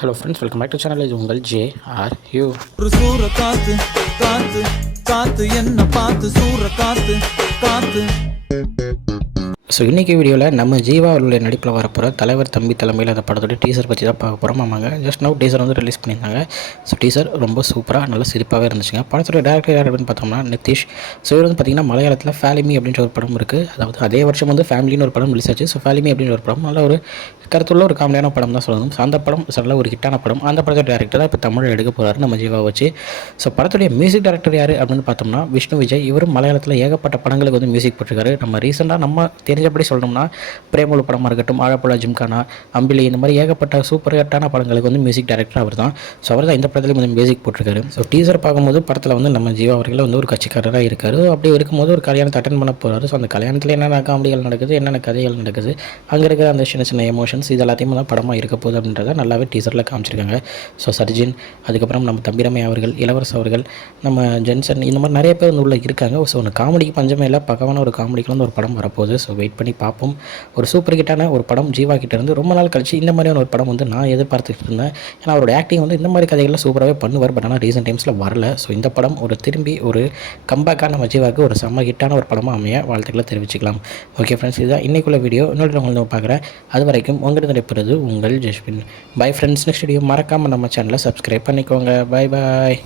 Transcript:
Hello friends, welcome back to channel. இது உங்கள் JRU. ஒரு சூற காத்து காத்து காத்து என்ன பார்த்து சூற காத்து காத்து. ஸோ இன்றைக்கி வீடியோவில் நம்ம ஜீவா அவர்களுடைய நடிப்பில் வரப்போகிற தலைவர் தம்பி தலைமையில் அந்த படத்தோட டீசர் பற்றி தான் பார்க்க போகிறோம். ஆமாங்க, ஜஸ்ட் நவ் டீசர் வந்து ரிலீஸ் பண்ணியிருந்தாங்க. ஸோ டீசர் ரொம்ப சூப்பராக நல்ல சிரிப்பாகவே இருந்துச்சுங்க. படத்தோட டேரக்டர் யார் அப்படின்னு பார்த்தோம்னா நிதிஷ். ஸோ இவர் வந்து பார்த்திங்கன்னா மலையாளத்தில் ஃபேலிமி அப்படின்ற ஒரு படம் இருக்குது. அதாவது அதே வருஷம் வந்து ஃபேமிலின்னு ஒரு படம் ரிலீஸ் ஆச்சு. ஸோ ஃபேலிமி அப்படின்ற ஒரு படம் நல்ல ஒரு கருத்துள்ள ஒரு காமெடியான படம் தான் சொல்லணும். ஸோ அந்த படம் நல்ல ஒரு ஹிட்டான படம். அந்த படத்தோட டேரக்டர் தான் இப்போ தமிழ் எடுக்க போகிறாரு நம்ம ஜீவா வச்சு. ஸோ படத்துடைய மியூசிக் டேரக்டர் யார் அப்படின்னு பார்த்தோம்னா விஷ்ணு விஜய். இவரும் மலையாளத்தில் ஏகப்பட்ட படங்களுக்கு வந்து மியூசிக் போட்டிருக்காரு. நம்ம ரீசெண்டாக நம்ம தெரிஞ்சபடி சொல்லணும்னா பிரேமலு படமாக இருக்கட்டும், ஆழப்புழா ஜிம்கானா, அம்பிலி, இந்த மாதிரி ஏகப்பட்ட சூப்பர் ஹிட்டான படங்களுக்கு வந்து மியூசிக் டைரக்டர் அவர் தான். ஸோ அவர் தான் இந்த படத்துலேயும் வந்து மியூசிக் போட்டிருக்காரு. ஸோ டீசர் பார்க்கும்போது படத்தில் வந்து நம்ம ஜீவா அவர்கள் வந்து ஒரு கட்சிக்காரராக இருக்கார். அப்படி இருக்கும்போது ஒரு கல்யாணத்தை அட்டன் பண்ண போகிறாரு. ஸோ அந்த கல்யாணத்தில் என்னென்ன காமெடிகள் நடக்குது, என்னென்ன கதைகள் நடக்குது, அங்கே இருக்கிற அந்த சின்ன சின்ன எமோஷன்ஸ் இது எல்லாத்தையும் தான் படமாக இருக்க போகுது அப்படின்றத நல்லாவே டீசரில் காமிச்சிருக்காங்க. ஸோ சர்ஜின், அதுக்கப்புறம் நம்ம தம்பிரமை அவர்கள், இளவரசு அவர்கள், நம்ம ஜென்சன், இந்த மாதிரி நிறைய பேர் வந்து உள்ளே இருக்காங்க. ஸோ ஒரு காமெடிக்கு பஞ்சமே இல்லை, பக்கமான ஒரு காமெடிக்கு வந்து ஒரு படம் வரப்போகுது. ஸோ வெயிட் பண்ணி பார்ப்போம். ஒரு சூப்பர் ஹிட்டான ஒரு படம் ஜீவா கிட்டேருந்து ரொம்ப நாள் கழிச்சு இந்த மாதிரியான ஒரு படம் வந்து நான் எதிர்பார்த்துட்டு இருந்தேன். ஏன்னா அவரோட ஆக்டிங் வந்து இந்த மாதிரி கதைகளில் சூப்பராகவே பண்ணுவார். பட் ஆனால் ரீசெண்ட் டைம்ஸில் வரல. ஸோ இந்த படம் ஒரு திரும்பி ஒரு கம்பேக்காக நம்ம ஜீவாவுக்கு ஒரு செம்ம ஹிட்டான ஒரு படமாக அமைய வாழ்த்துக்களை தெரிவிச்சுக்கலாம். ஓகே ஃப்ரெண்ட்ஸ், இதுதான் இன்றைக்குள்ள வீடியோ. இன்னொரு உங்களுக்கு பார்க்குறேன். அது வரைக்கும் உங்கள்கிட்ட நடைபெறுது உங்கள் Jaspin. Bye friends. Next video மறக்காமல் நம்ம சேனலை சப்ஸ்கிரைப் பண்ணிக்கோங்க. பை பாய்.